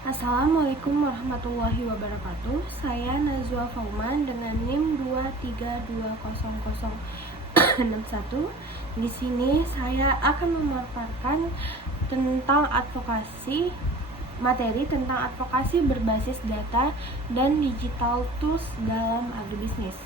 Assalamualaikum warahmatullahi wabarakatuh. Saya Nazwa Fauman dengan NIM 2320061. Di sini saya akan memaparkan tentang materi tentang advokasi berbasis data dan digital tools dalam agribisnis.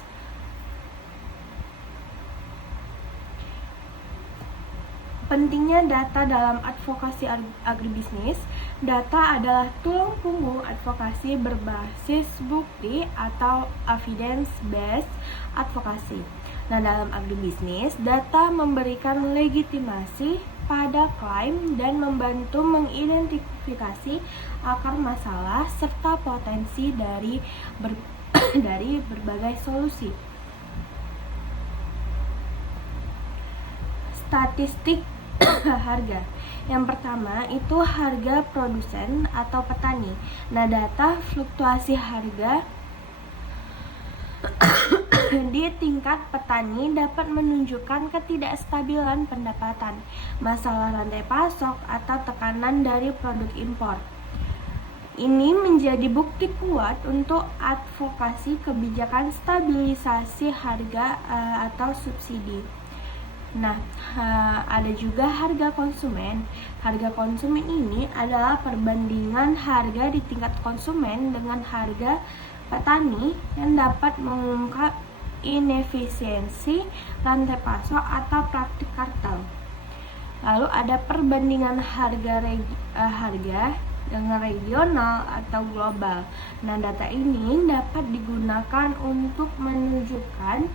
Pentingnya data dalam advokasi agribisnis. Data adalah tulang punggung advokasi berbasis bukti atau evidence-based advokasi. Nah, dalam agribisnis, data memberikan legitimasi pada klaim dan membantu mengidentifikasi akar masalah serta potensi dari berbagai solusi. Statistik harga. Yang pertama itu harga produsen atau petani. Nah, data fluktuasi harga di tingkat petani dapat menunjukkan ketidakstabilan pendapatan, masalah rantai pasok, atau tekanan dari produk impor. Ini menjadi bukti kuat untuk advokasi kebijakan stabilisasi harga atau subsidi. Nah, ada juga harga konsumen. Harga konsumen ini adalah perbandingan harga di tingkat konsumen dengan harga petani yang dapat mengungkap inefisiensi rantai pasok atau praktik kartel. Lalu ada perbandingan harga dengan regional atau global. Nah, data ini dapat digunakan untuk menunjukkan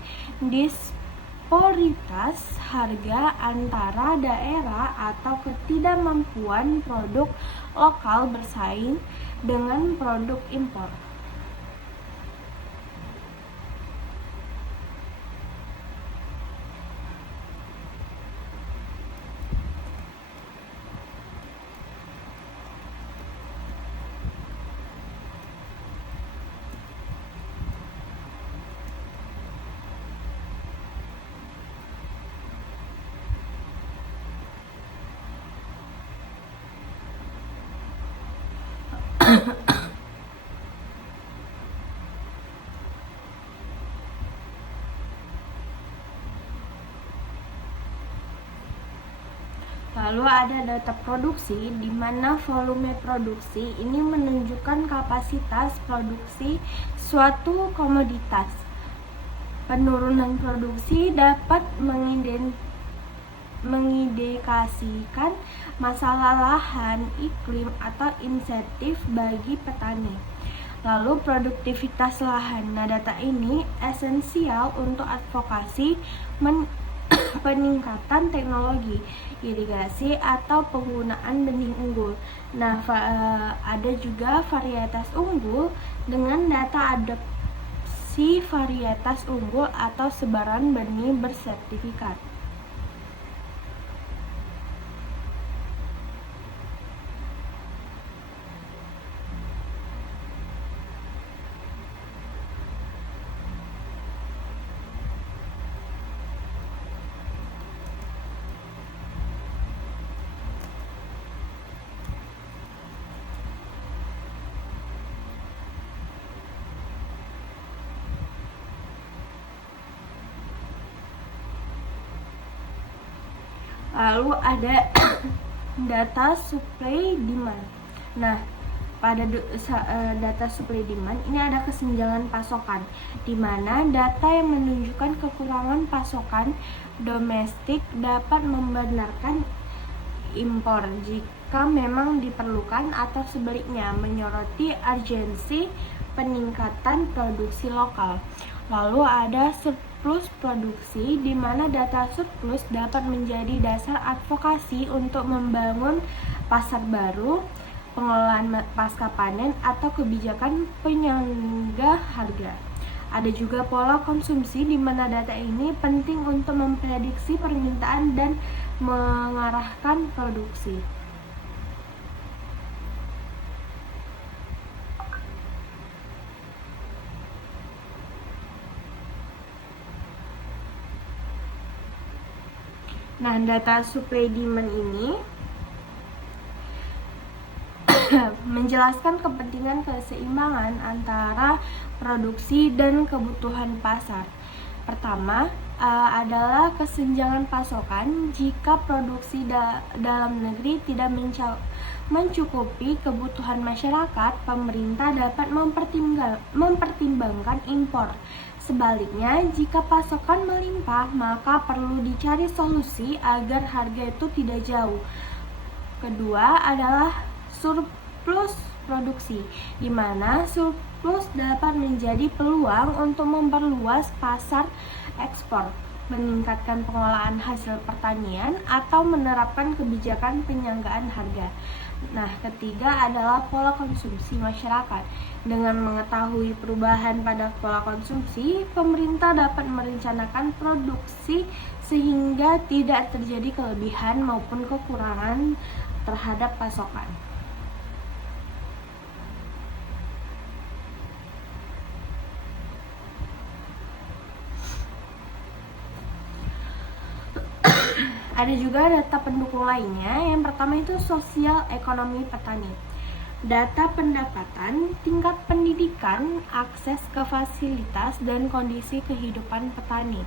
disparitas harga antara daerah atau ketidakmampuan produk lokal bersaing dengan produk impor. Lalu ada data produksi, di mana volume produksi ini menunjukkan kapasitas produksi suatu komoditas. Penurunan produksi dapat mengindikasikan masalah lahan, iklim, atau insentif bagi petani. Lalu produktivitas lahan. Nah, data ini esensial untuk advokasi peningkatan teknologi irigasi atau penggunaan benih unggul. Nah, ada juga varietas unggul dengan data adopsi varietas unggul atau sebaran benih bersertifikat. Lalu ada data supply demand. Nah, pada data supply demand ini ada kesenjangan pasokan, di mana data yang menunjukkan kekurangan pasokan domestik dapat membenarkan impor jika memang diperlukan, atau sebaliknya menyoroti urgensi peningkatan produksi lokal. Lalu ada surplus produksi, di mana data surplus dapat menjadi dasar advokasi untuk membangun pasar baru, pengelolaan pasca panen, atau kebijakan penyangga harga. Ada juga pola konsumsi, di mana data ini penting untuk memprediksi permintaan dan mengarahkan produksi. Nah, data supply demand ini menjelaskan kepentingan keseimbangan antara produksi dan kebutuhan pasar. Pertama, adalah kesenjangan pasokan. Jika produksi dalam negeri tidak mencukupi kebutuhan masyarakat, pemerintah dapat mempertimbangkan impor. Sebaliknya, jika pasokan melimpah, maka perlu dicari solusi agar harga itu tidak jauh. Kedua adalah surplus produksi, di mana surplus dapat menjadi peluang untuk memperluas pasar ekspor, meningkatkan pengolahan hasil pertanian, atau menerapkan kebijakan penyanggaan harga. Nah, ketiga adalah pola konsumsi masyarakat. Dengan mengetahui perubahan pada pola konsumsi, pemerintah dapat merencanakan produksi sehingga tidak terjadi kelebihan maupun kekurangan terhadap pasokan. Ada juga data pendukung lainnya. Yang pertama itu sosial ekonomi petani. Data pendapatan, tingkat pendidikan, akses ke fasilitas, dan kondisi kehidupan petani.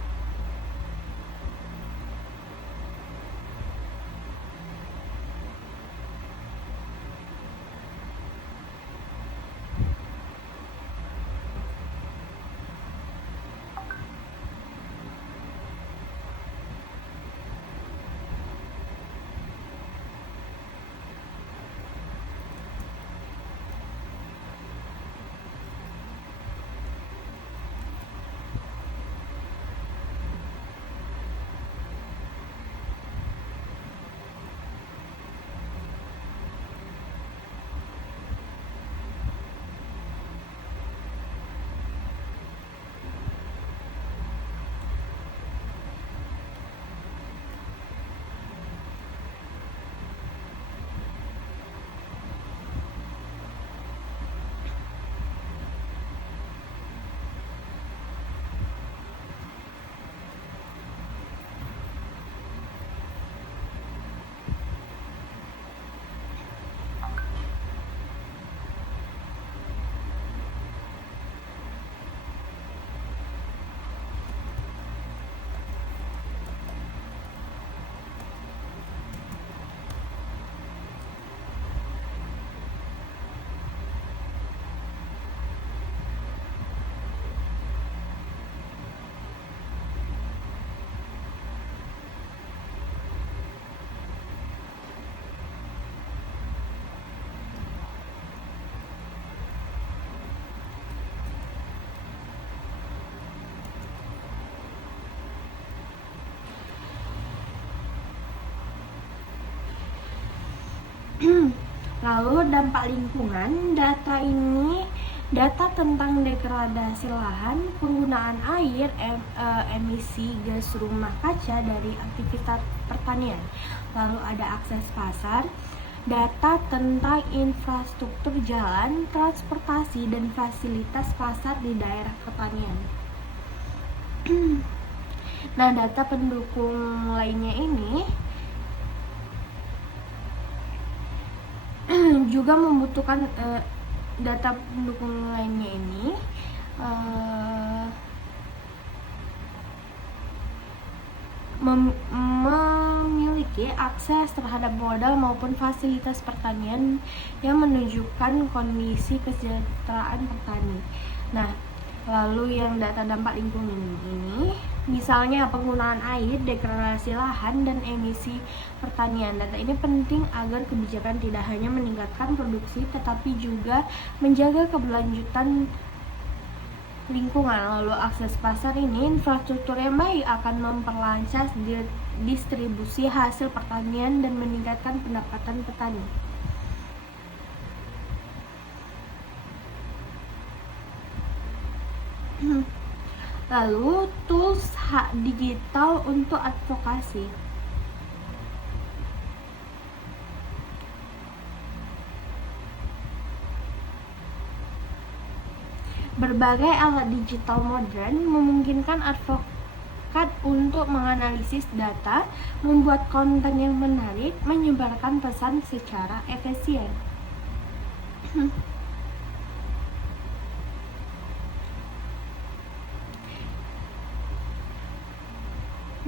Lalu dampak lingkungan, data tentang degradasi lahan, penggunaan air, emisi gas rumah kaca dari aktivitas pertanian. Lalu ada akses pasar, data tentang infrastruktur jalan, transportasi, dan fasilitas pasar di daerah pertanian. Nah, data pendukung lainnya ini juga membutuhkan data pendukung lainnya ini memiliki akses terhadap modal maupun fasilitas pertanian yang menunjukkan kondisi kesejahteraan petani. Nah, lalu yang data dampak lingkungan ini misalnya penggunaan air, degradasi lahan, dan emisi pertanian. Data ini penting agar kebijakan tidak hanya meningkatkan produksi tetapi juga menjaga keberlanjutan lingkungan. Lalu akses pasar ini, infrastruktur yang baik akan memperlancar distribusi hasil pertanian dan meningkatkan pendapatan petani. Lalu tools hak digital untuk advokasi. Berbagai alat digital modern memungkinkan advokat untuk menganalisis data, membuat konten yang menarik, menyebarkan pesan secara efisien. Di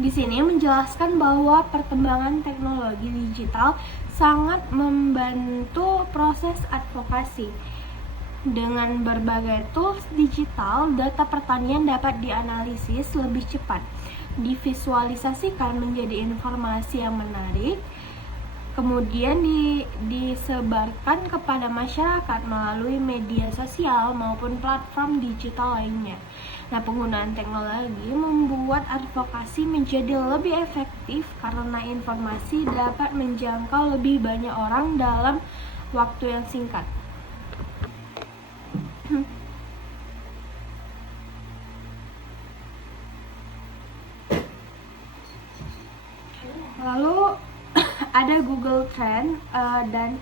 sini menjelaskan bahwa perkembangan teknologi digital sangat membantu proses advokasi. Dengan berbagai tools digital, data pertanian dapat dianalisis lebih cepat, divisualisasikan menjadi informasi yang menarik, kemudian disebarkan kepada masyarakat melalui media sosial maupun platform digital lainnya. Nah, penggunaan teknologi membuat advokasi menjadi lebih efektif karena informasi dapat menjangkau lebih banyak orang dalam waktu yang singkat. Lalu ada Google Trend dan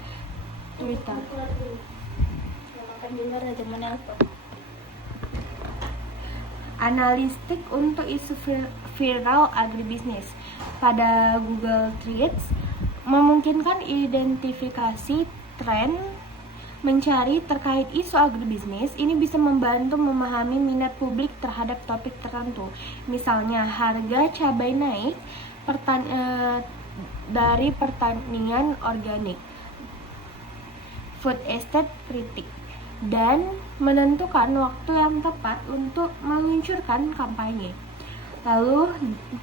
Twitter. Analistik untuk isu viral agribisnis. Pada Google Trends memungkinkan identifikasi tren mencari terkait isu agribisnis. Ini bisa membantu memahami minat publik terhadap topik tertentu. Misalnya harga cabai naik dari pertanian organik, food estate kritik, dan menentukan waktu yang tepat untuk meluncurkan kampanye. Lalu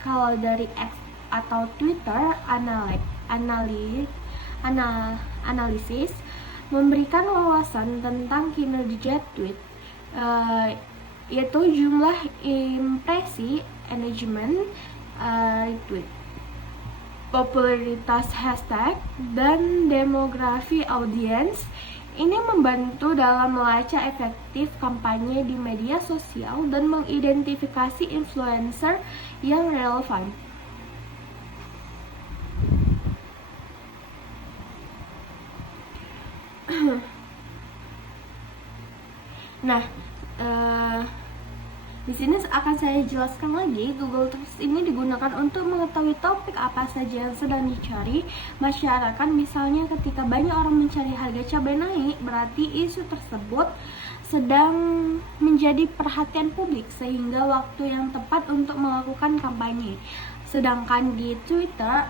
kalau dari X atau Twitter, analisis memberikan wawasan tentang kinerja tweet, yaitu jumlah impresi, engagement, retweet, popularitas hashtag, dan demografi audiens. Ini membantu dalam melacak efektif kampanye di media sosial dan mengidentifikasi influencer yang relevan. Nah, di sini akan saya jelaskan lagi. Google Trends ini digunakan untuk mengetahui topik apa saja yang sedang dicari masyarakat. Misalnya ketika banyak orang mencari harga cabai naik, berarti isu tersebut sedang menjadi perhatian publik sehingga waktu yang tepat untuk melakukan kampanye. Sedangkan di Twitter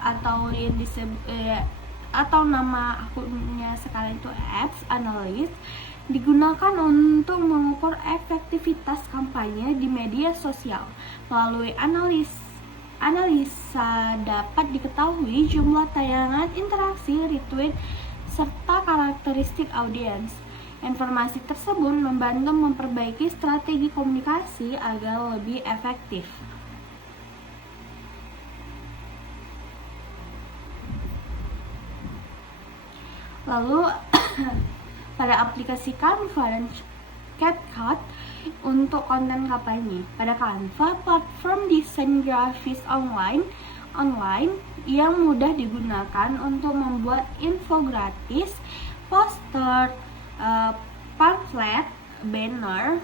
atau nama akunnya sekarang itu Ads Analyst, digunakan untuk mengukur efektivitas kampanye di media sosial. Melalui analisa dapat diketahui jumlah tayangan, interaksi, retweet, serta karakteristik audiens. Informasi tersebut membantu memperbaiki strategi komunikasi agar lebih efektif. Lalu pada aplikasi Canva dan CapCut untuk konten kampanye. Pada Canva, platform desain grafis online yang mudah digunakan untuk membuat infografis, poster, pamflet, banner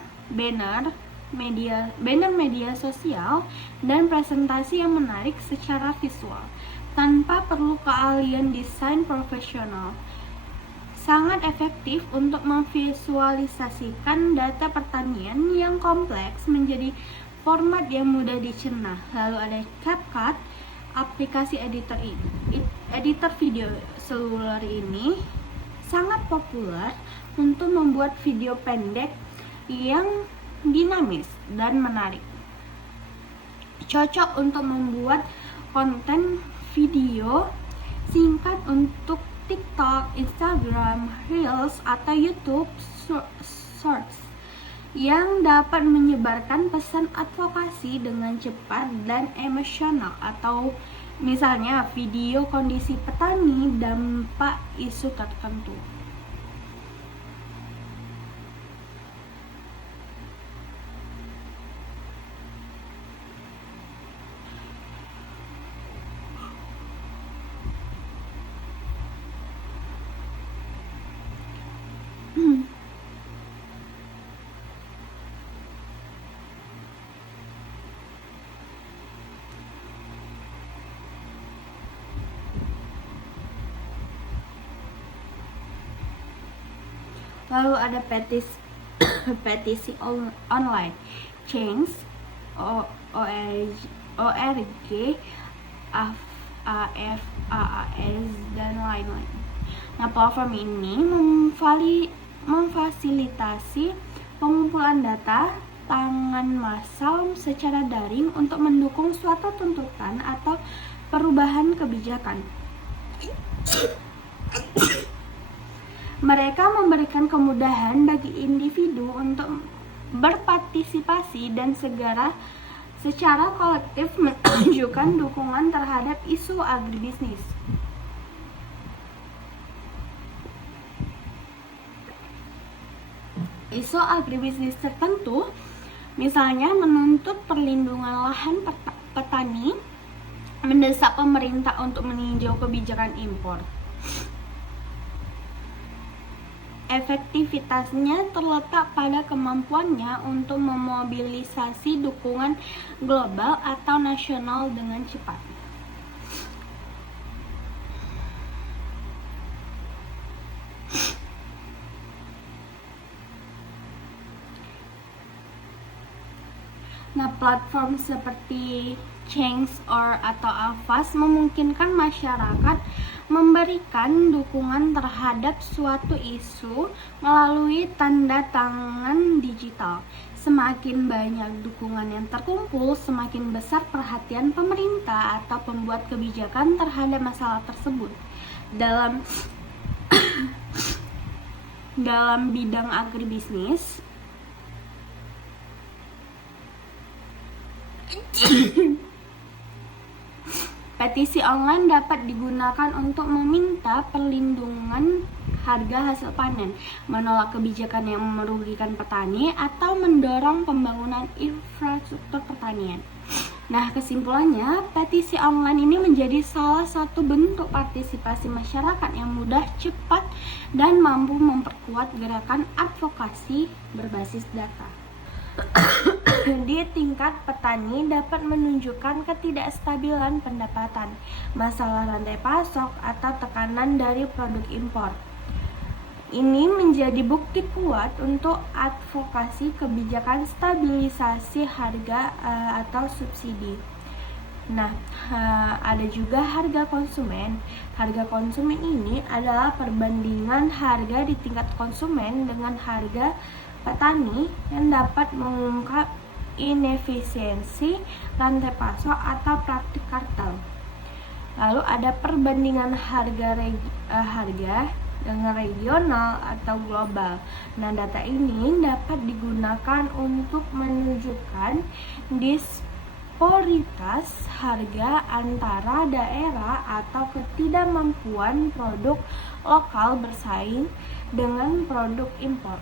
media sosial, dan presentasi yang menarik secara visual tanpa perlu keahlian desain profesional. Sangat efektif untuk memvisualisasikan data pertanian yang kompleks menjadi format yang mudah dicerna. Lalu ada CapCut, aplikasi editor video seluler ini sangat populer untuk membuat video pendek yang dinamis dan menarik. Cocok untuk membuat konten video singkat untuk TikTok, Instagram, Reels, atau YouTube Shorts yang dapat menyebarkan pesan advokasi dengan cepat dan emosional, atau misalnya video kondisi petani dampak isu tertentu. Lalu ada petisi online, Change.org, AFAAS, dan lain-lain. Nah, platform ini memfasilitasi pengumpulan data tangan massal secara daring untuk mendukung suatu tuntutan atau perubahan kebijakan. Mereka memberikan kemudahan bagi individu untuk berpartisipasi dan secara kolektif menunjukkan dukungan terhadap isu agribisnis. Isu agribisnis tertentu, misalnya menuntut perlindungan lahan petani, mendesak pemerintah untuk meninjau kebijakan impor. Efektivitasnya terletak pada kemampuannya untuk memobilisasi dukungan global atau nasional dengan cepat. Nah, platform seperti Change.org atau AFAS memungkinkan masyarakat memberikan dukungan terhadap suatu isu melalui tanda tangan digital. Semakin banyak dukungan yang terkumpul, semakin besar perhatian pemerintah atau pembuat kebijakan terhadap masalah tersebut. Dalam bidang agribisnis, petisi online dapat digunakan untuk meminta perlindungan harga hasil panen, menolak kebijakan yang merugikan petani, atau mendorong pembangunan infrastruktur pertanian. Nah, kesimpulannya, petisi online ini menjadi salah satu bentuk partisipasi masyarakat yang mudah, cepat, dan mampu memperkuat gerakan advokasi berbasis data. Di tingkat petani dapat menunjukkan ketidakstabilan pendapatan, masalah rantai pasok, atau tekanan dari produk impor. Ini menjadi bukti kuat untuk advokasi kebijakan stabilisasi harga atau subsidi. Nah, ada juga harga konsumen. Harga konsumen ini adalah perbandingan harga di tingkat konsumen dengan harga petani yang dapat mengungkap inefisiensi rantai pasok atau praktik kartel. Lalu ada perbandingan harga dengan regional atau global. Nah, data ini dapat digunakan untuk menunjukkan disparitas harga antara daerah atau ketidakmampuan produk lokal bersaing dengan produk impor.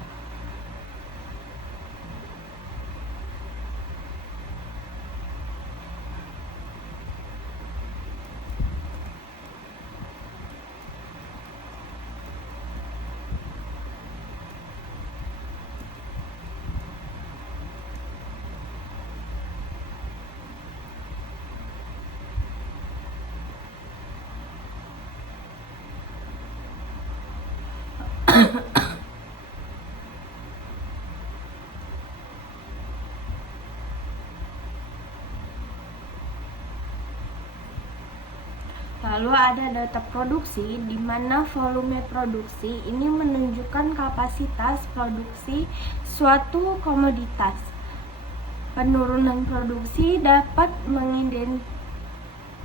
Lalu ada data produksi, di mana volume produksi ini menunjukkan kapasitas produksi suatu komoditas. Penurunan produksi dapat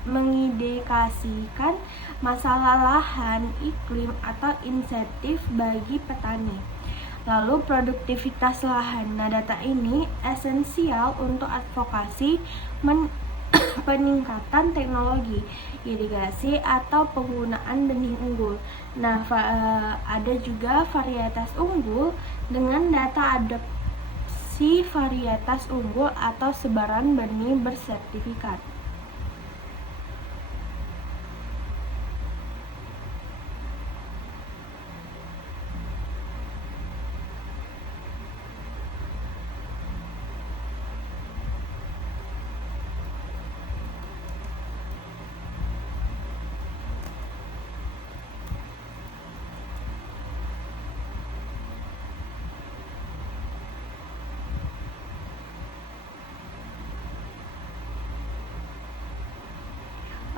mengindikasikan masalah lahan, iklim, atau insentif bagi petani. Lalu produktivitas lahan. Nah, data ini esensial untuk advokasi peningkatan teknologi irigasi atau penggunaan benih unggul. Nah, ada juga varietas unggul dengan data adopsi varietas unggul atau sebaran benih bersertifikat.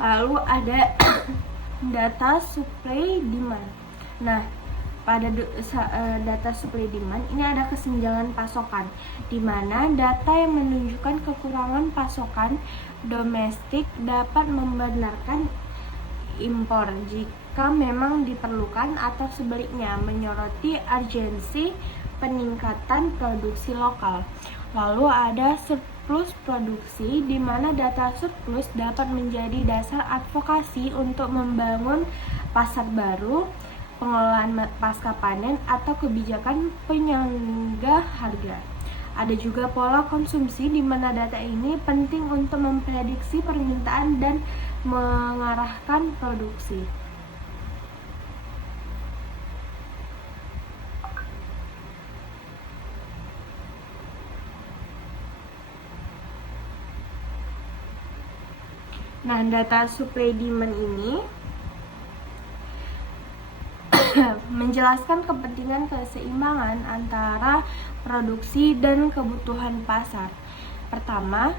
Lalu ada data supply demand. Nah, pada data supply demand ini ada kesenjangan pasokan, di mana data yang menunjukkan kekurangan pasokan domestik dapat membenarkan impor jika memang diperlukan, atau sebaliknya menyoroti urgensi peningkatan produksi lokal. Lalu ada surplus produksi, di mana data surplus dapat menjadi dasar advokasi untuk membangun pasar baru, pengelolaan pasca panen, atau kebijakan penyangga harga. Ada juga pola konsumsi, di mana data ini penting untuk memprediksi permintaan dan mengarahkan produksi. Nah, data supply demand ini menjelaskan kepentingan keseimbangan antara produksi dan kebutuhan pasar. Pertama,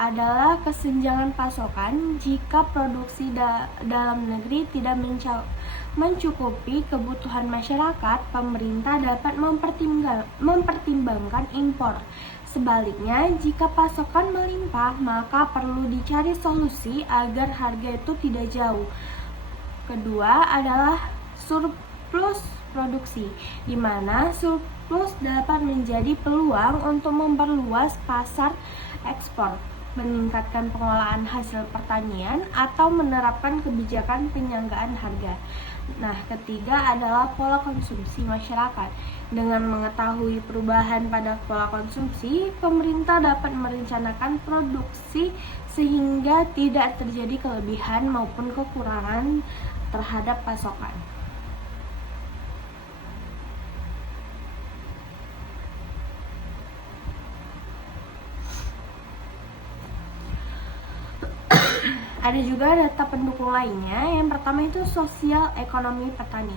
adalah kesenjangan pasokan. Jika produksi dalam negeri tidak mencukupi kebutuhan masyarakat, pemerintah dapat mempertimbangkan impor. Sebaliknya, jika pasokan melimpah, maka perlu dicari solusi agar harga itu tidak jauh. Kedua adalah surplus produksi, di mana surplus dapat menjadi peluang untuk memperluas pasar ekspor, meningkatkan pengolahan hasil pertanian, atau menerapkan kebijakan penyanggaan harga. Nah, ketiga adalah pola konsumsi masyarakat. Dengan mengetahui perubahan pada pola konsumsi, pemerintah dapat merencanakan produksi sehingga tidak terjadi kelebihan maupun kekurangan terhadap pasokan. Ada juga data pendukung lainnya. Yang pertama itu sosial ekonomi petani.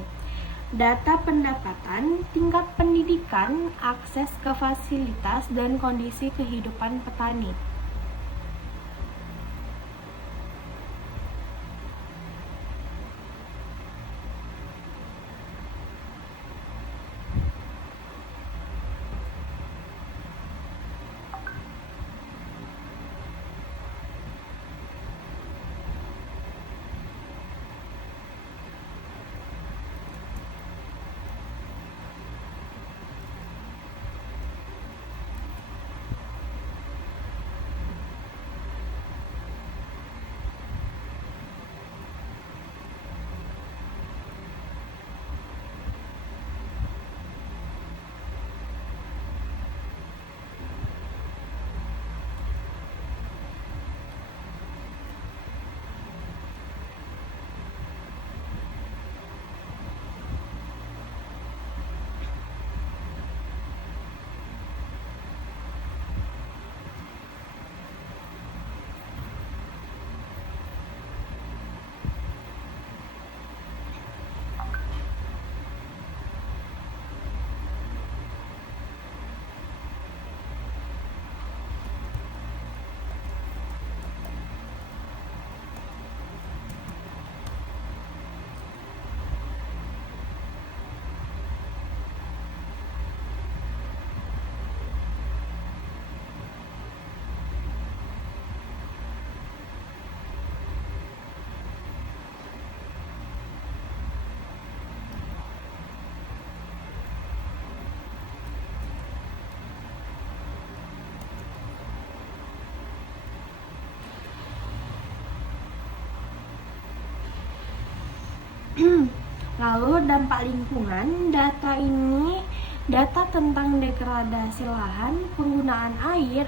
Data pendapatan, tingkat pendidikan, akses ke fasilitas, dan kondisi kehidupan petani. Lalu dampak lingkungan, data tentang degradasi lahan, penggunaan air,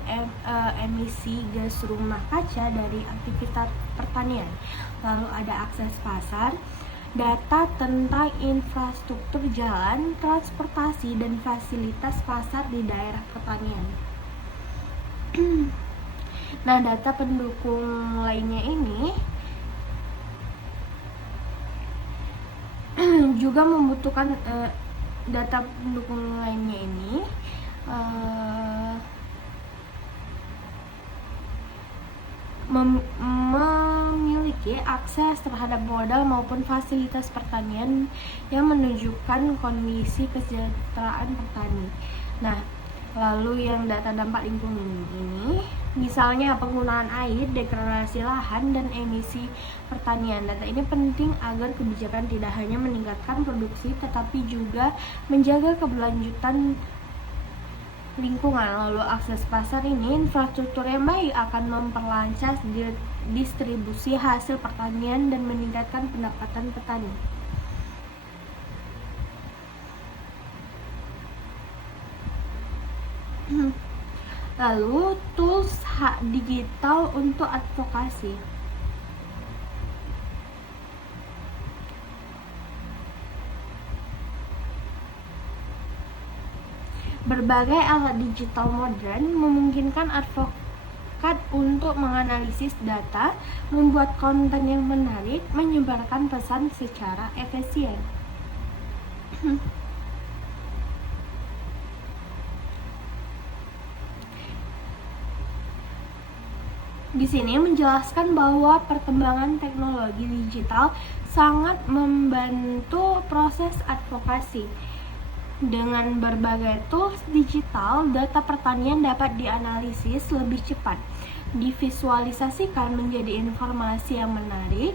emisi gas rumah kaca dari aktivitas pertanian. Lalu ada akses pasar, data tentang infrastruktur jalan, transportasi, dan fasilitas pasar di daerah pertanian. Nah, data pendukung lainnya ini juga membutuhkan data pendukung lainnya ini memiliki memiliki akses terhadap modal maupun fasilitas pertanian yang menunjukkan kondisi kesejahteraan petani. Nah, lalu yang data dampak lingkungan ini, misalnya penggunaan air, degradasi lahan, dan emisi pertanian. Data ini penting agar kebijakan tidak hanya meningkatkan produksi, tetapi juga menjaga keberlanjutan lingkungan. Lalu akses pasar ini, infrastruktur yang baik akan memperlancar distribusi hasil pertanian dan meningkatkan pendapatan petani. Lalu tools hak digital untuk advokasi. Berbagai alat digital modern memungkinkan advokat untuk menganalisis data, membuat konten yang menarik, menyebarkan pesan secara efisien. Di sini menjelaskan bahwa perkembangan teknologi digital sangat membantu proses advokasi. Dengan berbagai tools digital, data pertanian dapat dianalisis lebih cepat, divisualisasikan menjadi informasi yang menarik,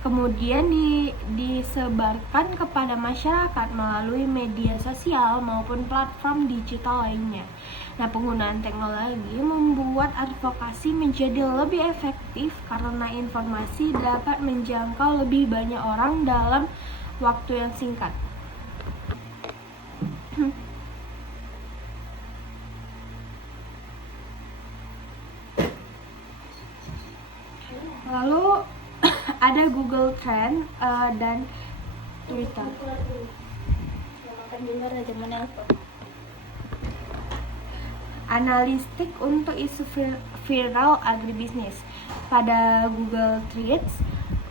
kemudian disebarkan kepada masyarakat melalui media sosial maupun platform digital lainnya. Nah, penggunaan teknologi membuat advokasi menjadi lebih efektif karena informasi dapat menjangkau lebih banyak orang dalam waktu yang singkat. Lalu ada Google Trend dan Twitter. Analistik untuk isu viral agribisnis. Pada Google Trends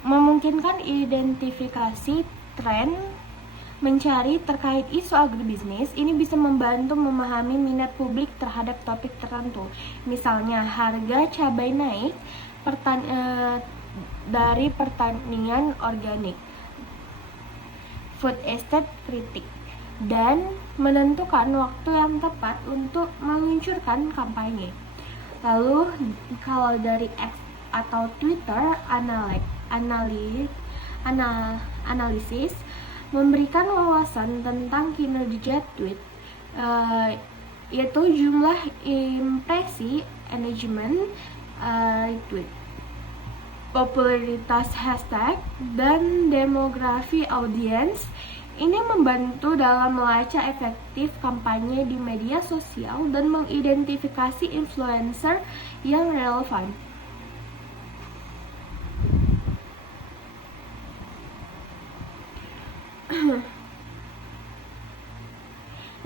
memungkinkan identifikasi tren mencari terkait isu agribisnis. Ini bisa membantu memahami minat publik terhadap topik tertentu. Misalnya harga cabai naik dari pertanian organik, food estate kritik, dan menentukan waktu yang tepat untuk meluncurkan kampanye. Lalu kalau dari X atau Twitter, analisis memberikan wawasan tentang kinerja tweet, yaitu jumlah impresi, engagement, retweet, popularitas hashtag, dan demografi audiens. Ini membantu dalam melacak efektif kampanye di media sosial dan mengidentifikasi influencer yang relevan.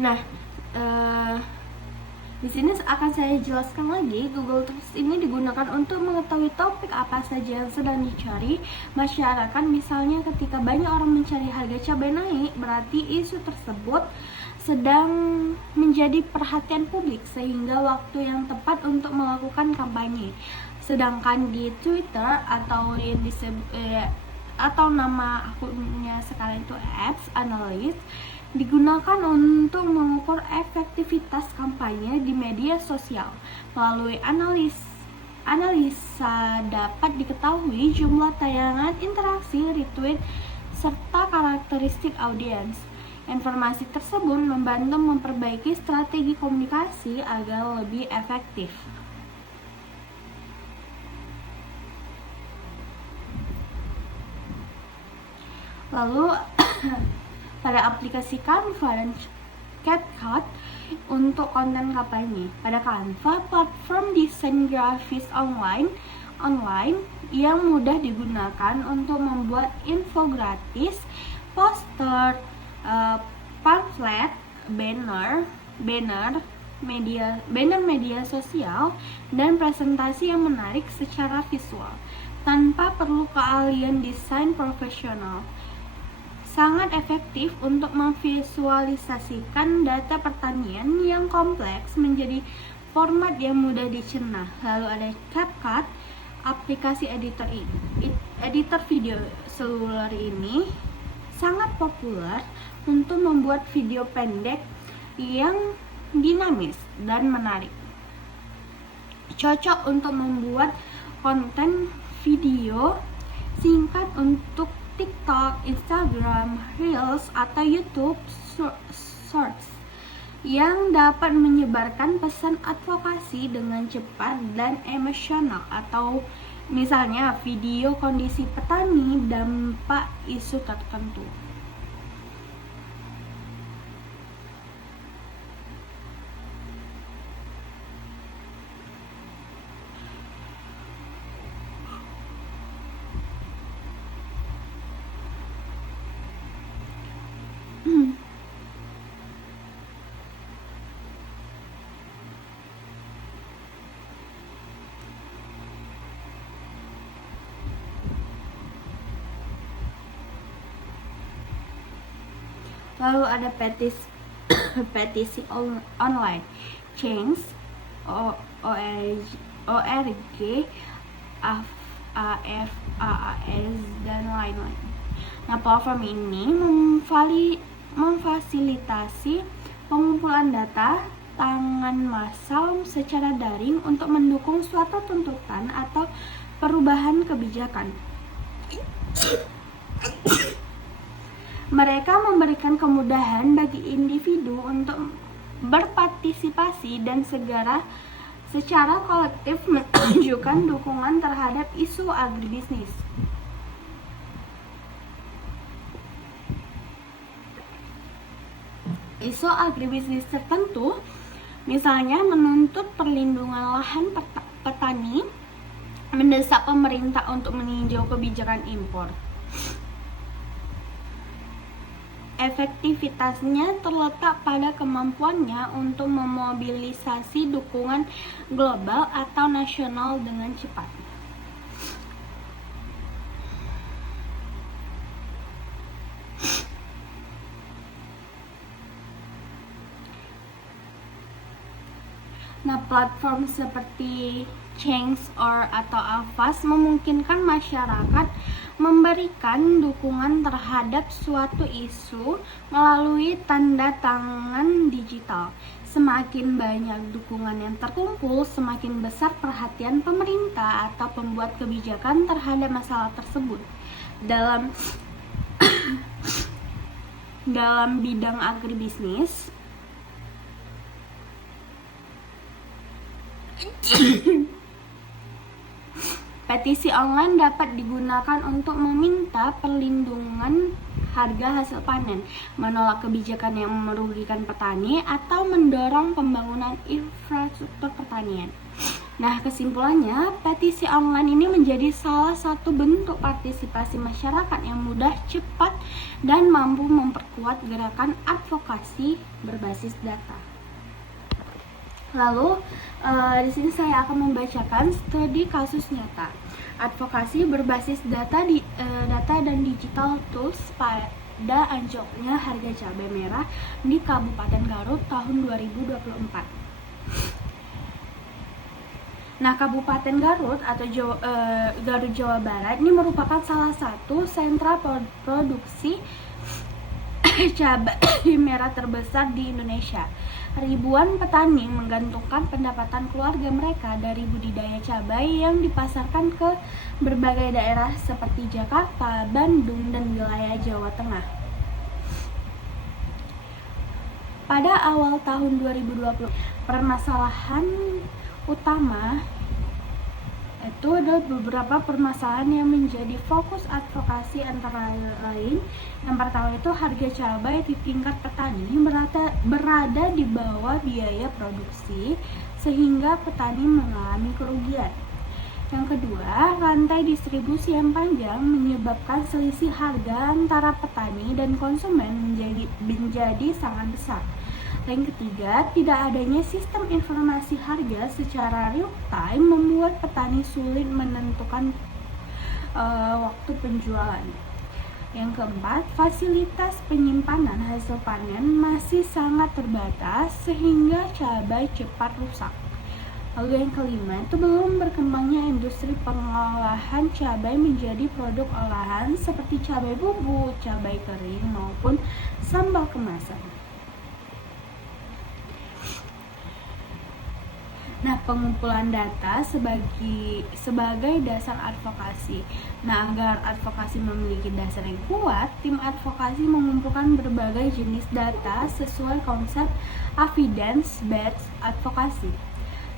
Nah, di sini akan saya jelaskan lagi. Google Trends ini digunakan untuk mengetahui topik apa saja yang sedang dicari masyarakat. Misalnya ketika banyak orang mencari harga cabai naik, berarti isu tersebut sedang menjadi perhatian publik sehingga waktu yang tepat untuk melakukan kampanye. Sedangkan di Twitter atau yang atau nama akunnya sekarang itu Ads Analyst, digunakan untuk mengukur efektivitas kampanye di media sosial. Melalui analisa dapat diketahui jumlah tayangan, interaksi, retweet, serta karakteristik audiens. Informasi tersebut membantu memperbaiki strategi komunikasi agar lebih efektif. Lalu pada aplikasi Canva dan CapCut untuk konten kampanye. Pada Canva, platform desain grafis online yang mudah digunakan untuk membuat infografis, poster, pamflet, banner media sosial, dan presentasi yang menarik secara visual tanpa perlu keahlian desain profesional. Sangat efektif untuk memvisualisasikan data pertanian yang kompleks menjadi format yang mudah dicerna. Lalu ada CapCut aplikasi editor video seluler ini sangat populer untuk membuat video pendek yang dinamis dan menarik. Cocok untuk membuat konten video singkat untuk TikTok, Instagram, Reels, atau YouTube Shorts yang dapat menyebarkan pesan advokasi dengan cepat dan emosional, atau misalnya video kondisi petani dampak isu tertentu. Lalu ada petisi online, Change.org, AFAAS, dan lain-lain. Nah, platform ini memfasilitasi pengumpulan data tangan massal secara daring untuk mendukung suatu tuntutan atau perubahan kebijakan. Mereka memberikan kemudahan bagi individu untuk berpartisipasi dan secara kolektif menunjukkan dukungan terhadap isu agribisnis. Isu agribisnis tertentu, misalnya menuntut perlindungan lahan petani, mendesak pemerintah untuk meninjau kebijakan impor. Efektivitasnya terletak pada kemampuannya untuk memobilisasi dukungan global atau nasional dengan cepat. Nah, platform seperti Change.org atau AFAS memungkinkan masyarakat memberikan dukungan terhadap suatu isu melalui tanda tangan digital. Semakin banyak dukungan yang terkumpul, semakin besar perhatian pemerintah atau pembuat kebijakan terhadap masalah tersebut. Dalam bidang agribisnis, petisi online dapat digunakan untuk meminta perlindungan harga hasil panen, menolak kebijakan yang merugikan petani, atau mendorong pembangunan infrastruktur pertanian. Nah, kesimpulannya, petisi online ini menjadi salah satu bentuk partisipasi masyarakat yang mudah, cepat, dan mampu memperkuat gerakan advokasi berbasis data. Lalu, di sini saya akan membacakan studi kasus nyata advokasi berbasis data dan digital tools pada anjloknya harga cabai merah di Kabupaten Garut tahun 2024. Nah, Kabupaten Garut atau Garut Jawa Barat ini merupakan salah satu sentra produksi cabai merah terbesar di Indonesia. Ribuan petani menggantungkan pendapatan keluarga mereka dari budidaya cabai yang dipasarkan ke berbagai daerah seperti Jakarta, Bandung, dan wilayah Jawa Tengah. Pada awal tahun 2020, permasalahan utama itu adalah beberapa permasalahan yang menjadi fokus advokasi, antara lain yang pertama itu harga cabai di tingkat petani berada di bawah biaya produksi sehingga petani mengalami kerugian. Yang kedua, rantai distribusi yang panjang menyebabkan selisih harga antara petani dan konsumen menjadi sangat besar. Yang ketiga, tidak adanya sistem informasi harga secara real time membuat petani sulit menentukan waktu penjualan. Yang keempat, fasilitas penyimpanan hasil panen masih sangat terbatas sehingga cabai cepat rusak. Lalu yang kelima itu belum berkembangnya industri pengolahan cabai menjadi produk olahan seperti cabai bubuk, cabai kering maupun sambal kemasan. Nah, pengumpulan data sebagai dasar advokasi. Nah, agar advokasi memiliki dasar yang kuat, tim advokasi mengumpulkan berbagai jenis data sesuai konsep evidence-based advokasi.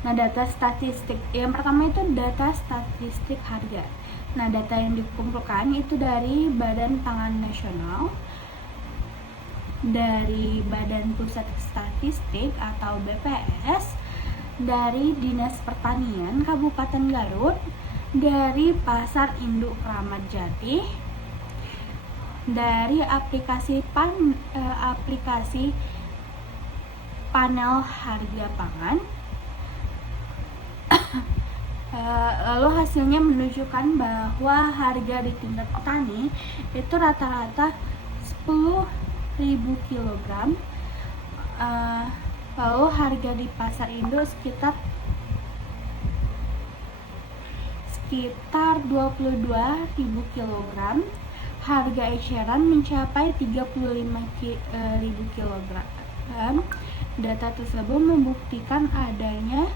Nah, data statistik. Yang pertama itu data statistik harga. Nah, data yang dikumpulkan itu dari Badan Pangan Nasional, dari Badan Pusat Statistik atau BPS, dari Dinas Pertanian Kabupaten Garut, dari Pasar Induk Kramat Jati, dari aplikasi panel harga pangan. Lalu hasilnya menunjukkan bahwa harga di tingkat petani itu rata-rata 10.000 kg. Lalu harga di pasar induk sekitar 22.000 kg. Harga eceran mencapai 35.000 kg. Data tersebut membuktikan adanya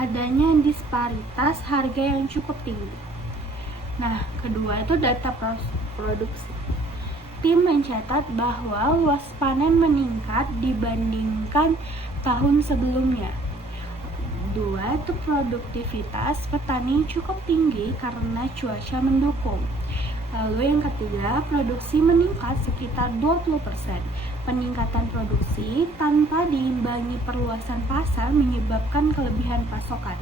adanya disparitas harga yang cukup tinggi. Nah, kedua itu data produksi. Tim mencatat bahwa luas panen meningkat dibandingkan tahun sebelumnya. Dua itu produktivitas petani cukup tinggi karena cuaca mendukung. Lalu yang ketiga, produksi meningkat sekitar 20%. Peningkatan produksi tanpa diimbangi perluasan pasar menyebabkan kelebihan pasokan.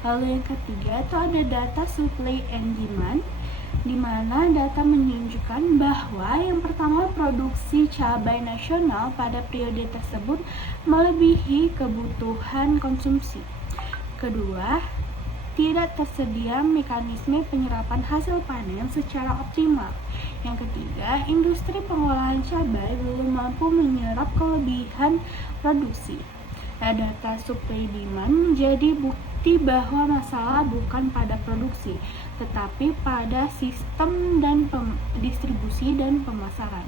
Lalu yang ketiga itu ada data supply and demand, di mana data menunjukkan bahwa yang pertama, produksi cabai nasional pada periode tersebut melebihi kebutuhan konsumsi. Kedua, tidak tersedia mekanisme penyerapan hasil panen secara optimal. Yang ketiga, industri pengolahan cabai belum mampu menyerap kelebihan produksi. Data supply demand menjadi bukti bahwa masalah bukan pada produksi, tetapi pada sistem dan distribusi dan pemasaran.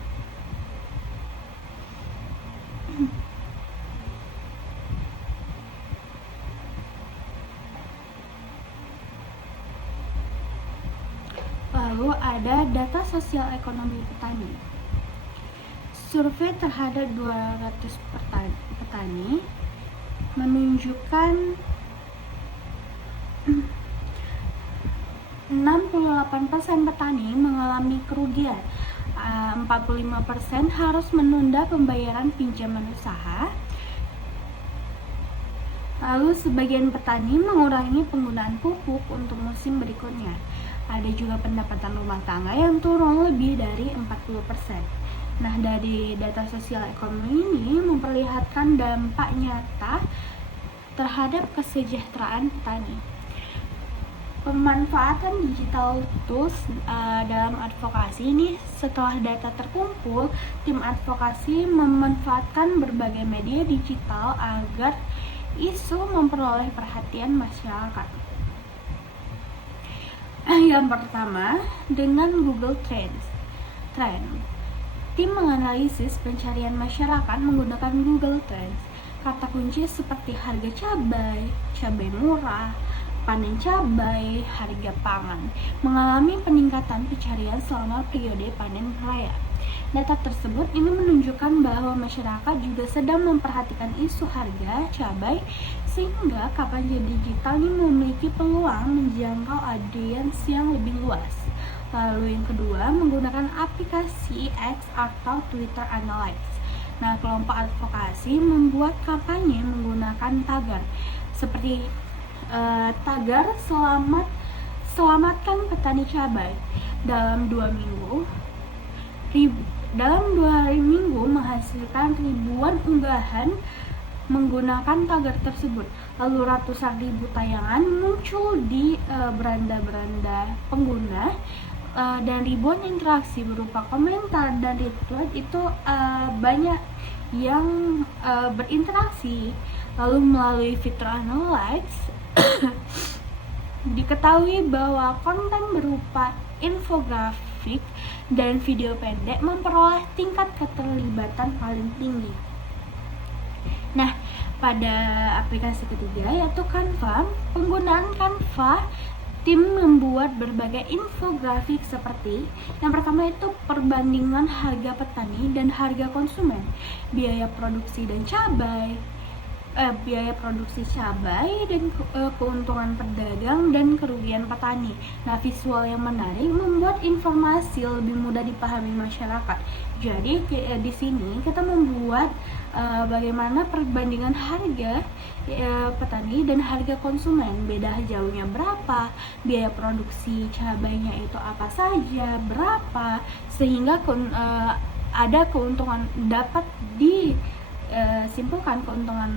Lalu ada data sosial ekonomi petani. Survei terhadap 200 petani menunjukkan 68% petani mengalami kerugian, 45% harus menunda pembayaran pinjaman usaha. Lalu sebagian petani mengurangi penggunaan pupuk untuk musim berikutnya. Ada juga pendapatan rumah tangga yang turun lebih dari 40%. Nah, dari data sosial ekonomi ini memperlihatkan dampak nyata terhadap kesejahteraan petani. Pemanfaatan digital tools dalam advokasi ini, setelah data terkumpul, tim advokasi memanfaatkan berbagai media digital agar isu memperoleh perhatian masyarakat. Yang pertama, dengan Google Trends. Tim menganalisis pencarian masyarakat menggunakan Google Trends. Kata kunci seperti harga cabai, cabai murah, panen cabai, harga pangan mengalami peningkatan pencarian selama periode panen raya. Data tersebut ini menunjukkan bahwa masyarakat juga sedang memperhatikan isu harga cabai, sehingga KPJ Digital ini memiliki peluang menjangkau audiens yang lebih luas. Lalu yang kedua, menggunakan aplikasi X atau Twitter Analytics. Nah, kelompok advokasi membuat kampanye menggunakan tagar seperti tagar selamatkan petani cabai dalam 2 hari minggu menghasilkan ribuan unggahan menggunakan tagar tersebut. Lalu ratusan ribu tayangan muncul di beranda-beranda pengguna dan ribuan interaksi berupa komentar dan retweet. Itu banyak yang berinteraksi. Lalu melalui fitur Analytics diketahui bahwa konten berupa infografik dan video pendek memperoleh tingkat keterlibatan paling tinggi. Nah, pada aplikasi ketiga yaitu Canva, penggunaan Canva, tim membuat berbagai infografik seperti yang pertama itu perbandingan harga petani dan harga konsumen, biaya produksi cabai dan keuntungan pedagang dan kerugian petani. Nah, visual yang menarik membuat informasi lebih mudah dipahami masyarakat. Jadi di sini kita membuat bagaimana perbandingan harga petani dan harga konsumen, beda jauhnya berapa, biaya produksi cabainya itu apa saja, berapa, sehingga ada keuntungan dapat simpulkan keuntungan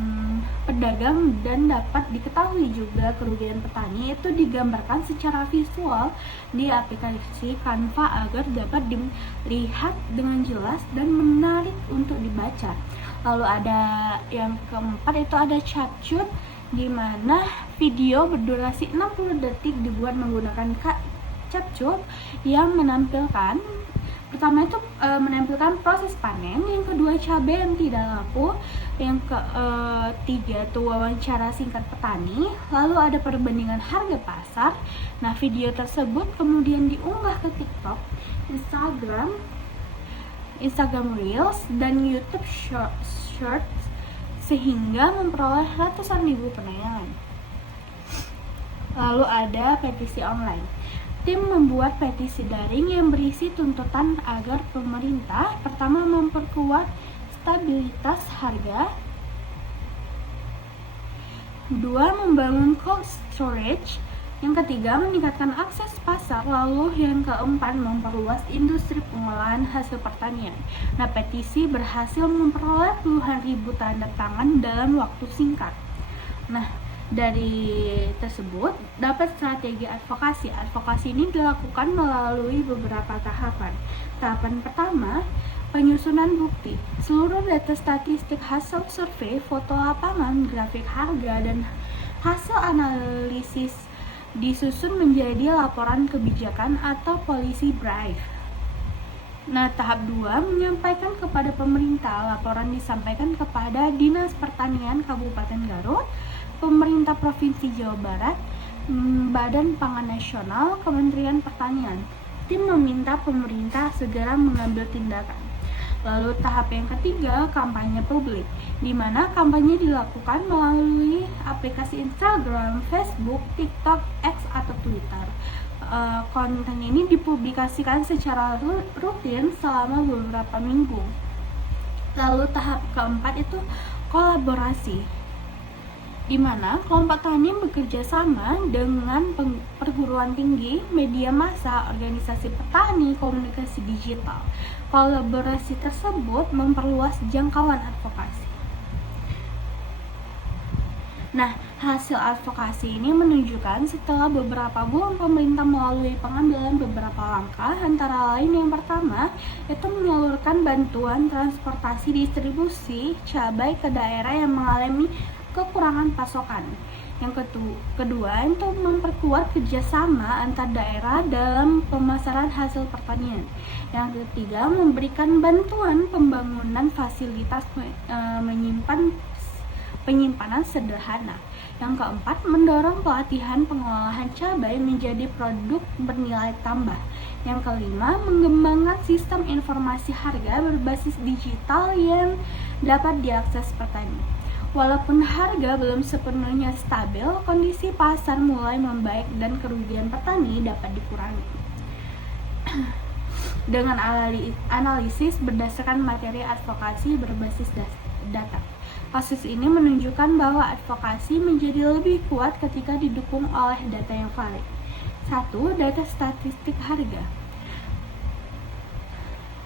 pedagang dan dapat diketahui juga kerugian petani. Itu digambarkan secara visual di aplikasi Canva agar dapat dilihat dengan jelas dan menarik untuk dibaca. Lalu ada yang keempat itu ada CapCut, di mana video berdurasi 60 detik dibuat menggunakan CapCut yang menampilkan pertama itu menampilkan proses panen, yang kedua cabai yang tidak laku, yang ketiga itu wawancara singkat petani, lalu ada perbandingan harga pasar. Nah, video tersebut kemudian diunggah ke TikTok, Instagram Reels dan YouTube Shorts sehingga memperoleh ratusan ribu penayangan. Lalu ada petisi online. Tim membuat petisi daring yang berisi tuntutan agar pemerintah pertama memperkuat stabilitas harga, kedua membangun cold storage, yang ketiga meningkatkan akses pasar, lalu yang keempat memperluas industri pengolahan hasil pertanian. Nah, petisi berhasil memperoleh puluhan ribu tanda tangan dalam waktu singkat. Nah, dari tersebut dapat strategi advokasi. Advokasi ini dilakukan melalui beberapa tahapan. Tahapan pertama, penyusunan bukti. Seluruh data statistik hasil survei, foto lapangan, grafik harga, dan hasil analisis disusun menjadi laporan kebijakan atau policy brief. Nah, tahap 2, menyampaikan kepada pemerintah. Laporan disampaikan kepada Dinas Pertanian Kabupaten Garut, Pemerintah Provinsi Jawa Barat, Badan Pangan Nasional, Kementerian Pertanian. Tim meminta pemerintah segera mengambil tindakan. Lalu tahap yang ketiga, kampanye publik, di mana kampanye dilakukan melalui aplikasi Instagram, Facebook, TikTok, X atau Twitter. Konten ini dipublikasikan secara rutin selama beberapa minggu. Lalu tahap keempat itu kolaborasi, di mana kelompok tani bekerja sama dengan perguruan tinggi, media massa, organisasi petani, komunikasi digital. Kolaborasi tersebut memperluas jangkauan advokasi. Nah, hasil advokasi ini menunjukkan setelah beberapa bulan pemerintah melalui pengambilan beberapa langkah, antara lain yang pertama itu menyalurkan bantuan transportasi distribusi cabai ke daerah yang mengalami kekurangan pasokan. Yang kedua itu memperkuat kerjasama antar daerah dalam pemasaran hasil pertanian. Yang ketiga, memberikan bantuan pembangunan fasilitas penyimpanan sederhana. Yang keempat, mendorong pelatihan pengolahan cabai menjadi produk bernilai tambah. Yang kelima, mengembangkan sistem informasi harga berbasis digital yang dapat diakses petani. Walaupun harga belum sepenuhnya stabil, kondisi pasar mulai membaik dan kerugian petani dapat dikurangi. dengan analisis berdasarkan materi advokasi berbasis data. Kasus ini menunjukkan bahwa advokasi menjadi lebih kuat ketika didukung oleh data yang valid. 1. Data statistik harga.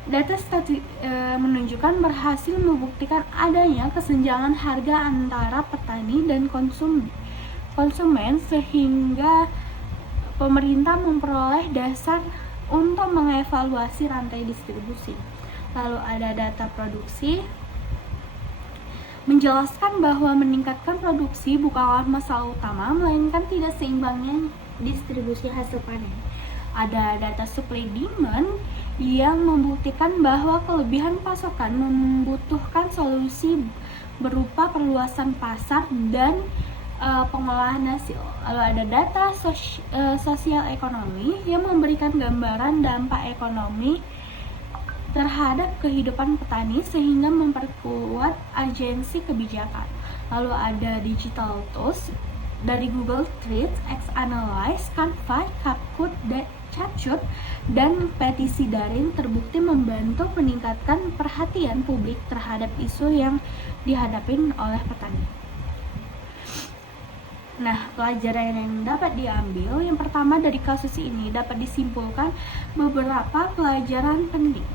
Data menunjukkan berhasil membuktikan adanya kesenjangan harga antara petani dan konsumen sehingga pemerintah memperoleh dasar untuk mengevaluasi rantai distribusi. Lalu ada data produksi, menjelaskan bahwa meningkatkan produksi bukanlah masalah utama, melainkan tidak seimbangnya distribusi hasil panen. Ada data supply demand yang membuktikan bahwa kelebihan pasokan membutuhkan solusi berupa perluasan pasar dan pengolahan hasil. Lalu ada data sosial ekonomi yang memberikan gambaran dampak ekonomi terhadap kehidupan petani sehingga memperkuat agensi kebijakan. Lalu ada digital tools dari Google Trends, X-Analyze, Canva, CapCut, dan petisi daring terbukti membantu meningkatkan perhatian publik terhadap isu yang dihadapin oleh petani. Nah, pelajaran yang dapat diambil, yang pertama dari kasus ini dapat disimpulkan beberapa pelajaran penting.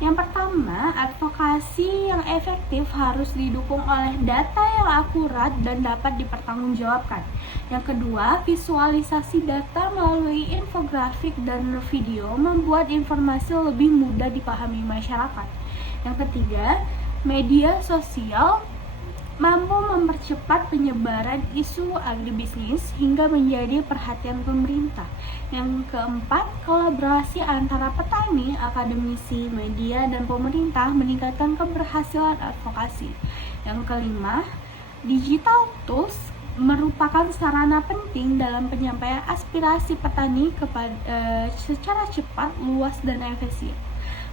Yang pertama, advokasi yang efektif harus didukung oleh data yang akurat dan dapat dipertanggungjawabkan. Yang kedua, visualisasi data melalui infografik dan video membuat informasi lebih mudah dipahami masyarakat. Yang ketiga, media sosial mampu mempercepat penyebaran isu agribisnis hingga menjadi perhatian pemerintah. Yang keempat, kolaborasi antara petani, akademisi, media, dan pemerintah meningkatkan keberhasilan advokasi. Yang kelima, digital tools merupakan sarana penting dalam penyampaian aspirasi petani secara cepat, luas, dan efisien.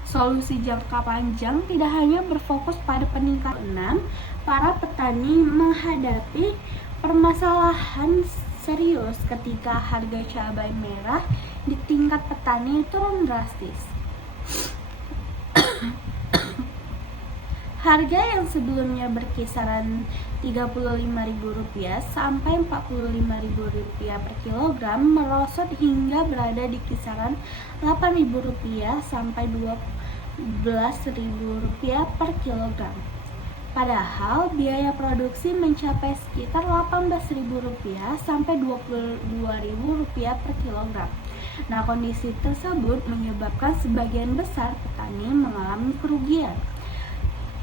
Solusi jangka panjang tidak hanya berfokus pada peningkatan. Para petani menghadapi permasalahan serius ketika harga cabai merah di tingkat petani turun drastis. Harga yang sebelumnya berkisaran Rp35.000 sampai Rp45.000 per kilogram merosot hingga berada di kisaran Rp8.000 sampai Rp12.000 per kilogram. Padahal biaya produksi mencapai sekitar Rp18.000 sampai Rp22.000 per kilogram. Nah, kondisi tersebut menyebabkan sebagian besar petani mengalami kerugian.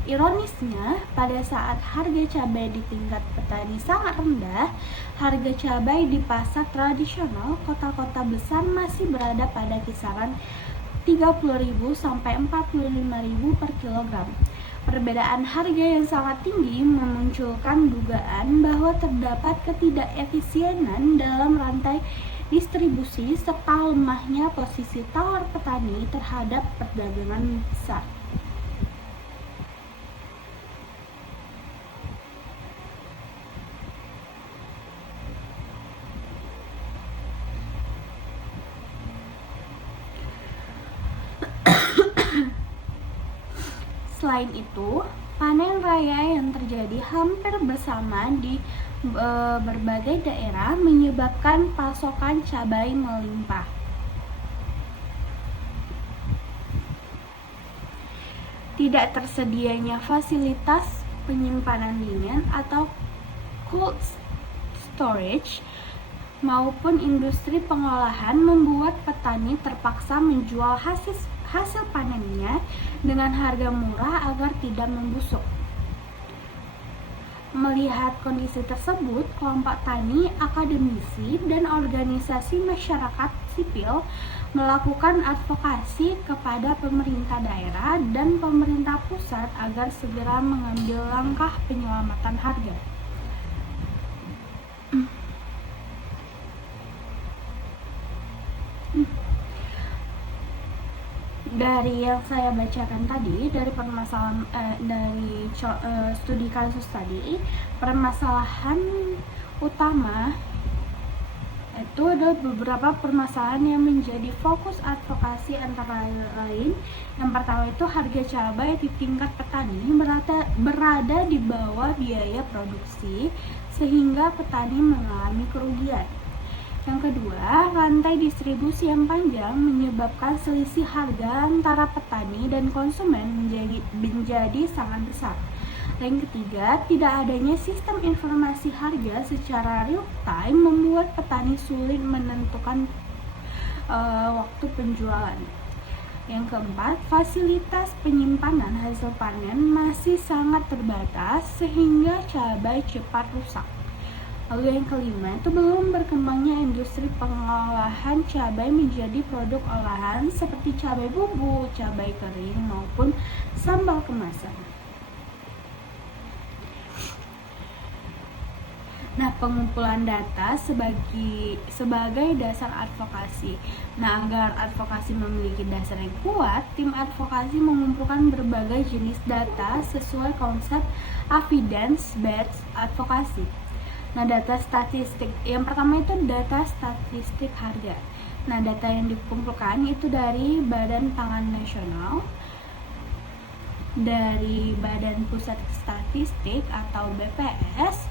Ironisnya, pada saat harga cabai di tingkat petani sangat rendah, harga cabai di pasar tradisional kota-kota besar masih berada pada kisaran Rp30.000 sampai Rp45.000 per kilogram. Perbedaan harga yang sangat tinggi memunculkan dugaan bahwa terdapat ketidakefisienan dalam rantai distribusi serta lemahnya posisi tawar petani terhadap perdagangan besar. Selain itu, panen raya yang terjadi hampir bersama di berbagai daerah menyebabkan pasokan cabai melimpah. Tidak tersedianya fasilitas penyimpanan dingin atau cold storage maupun industri pengolahan membuat petani terpaksa menjual hasil panennya dengan harga murah agar tidak membusuk. Melihat kondisi tersebut, kelompok tani, akademisi, dan organisasi masyarakat sipil melakukan advokasi kepada pemerintah daerah dan pemerintah pusat agar segera mengambil langkah penyelamatan harga. Dari yang saya bacakan tadi, dari permasalahan studi kasus tadi, permasalahan utama itu ada beberapa permasalahan yang menjadi fokus advokasi, antara lain yang pertama itu harga cabai di tingkat petani berada di bawah biaya produksi sehingga petani mengalami kerugian. Yang kedua, rantai distribusi yang panjang menyebabkan selisih harga antara petani dan konsumen menjadi sangat besar. Yang ketiga, tidak adanya sistem informasi harga secara real time membuat petani sulit menentukan waktu penjualan. Yang keempat, fasilitas penyimpanan hasil panen masih sangat terbatas sehingga cabai cepat rusak. Lalu yang kelima, itu belum berkembangnya industri pengolahan cabai menjadi produk olahan seperti cabai bubuk, cabai kering maupun sambal kemasan. Nah, pengumpulan data sebagai dasar advokasi. Nah, agar advokasi memiliki dasar yang kuat, tim advokasi mengumpulkan berbagai jenis data sesuai konsep evidence-based advokasi. Nah, data statistik. Yang pertama itu data statistik harga. Nah, data yang dikumpulkan itu dari Badan Pangan Nasional, dari Badan Pusat Statistik atau BPS,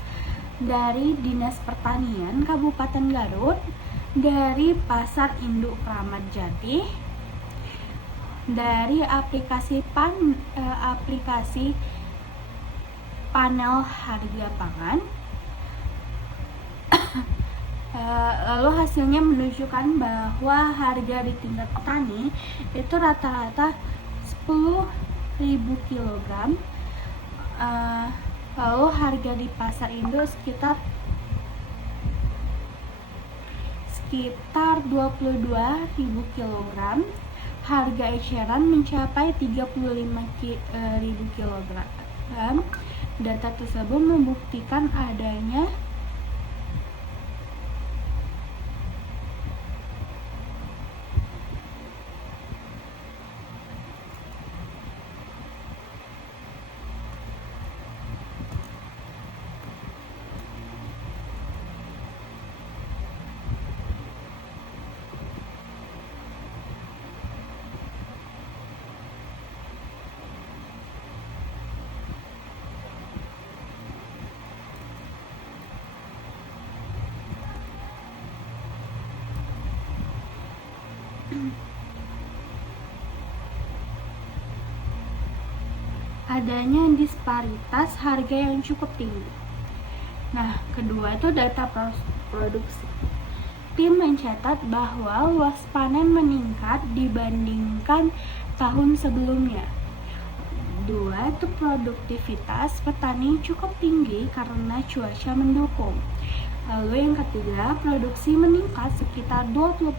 dari Dinas Pertanian Kabupaten Garut, dari Pasar Induk Kramat Jati, dari aplikasi panel harga pangan. Lalu hasilnya menunjukkan bahwa harga di tingkat petani itu rata-rata 10.000 kg. Lalu harga di pasar induk sekitar 22.000 kg. Harga eceran mencapai 35.000 kg. Data tersebut membuktikan adanya adanya disparitas harga yang cukup tinggi. Nah, kedua itu data produksi. Tim mencatat bahwa luas panen meningkat dibandingkan tahun sebelumnya. Dua, itu produktivitas petani cukup tinggi karena cuaca mendukung. Lalu yang ketiga, produksi meningkat sekitar 20%.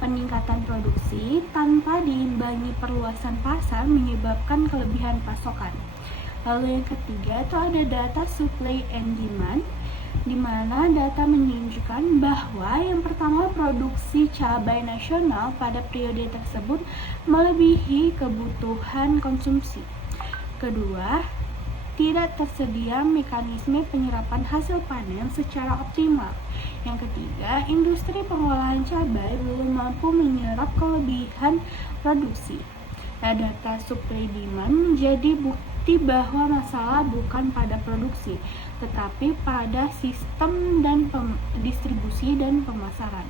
Peningkatan produksi tanpa diimbangi perluasan pasar menyebabkan kelebihan pasokan. Lalu yang ketiga itu ada data supply and demand, di mana data menunjukkan bahwa yang pertama, produksi cabai nasional pada periode tersebut melebihi kebutuhan konsumsi. Kedua, tidak tersedia mekanisme penyerapan hasil panen secara optimal. Yang ketiga, industri pengolahan cabai belum mampu menyerap kelebihan produksi. Nah, data supply demand menjadi bukti bahwa masalah bukan pada produksi, tetapi pada sistem dan distribusi dan pemasaran.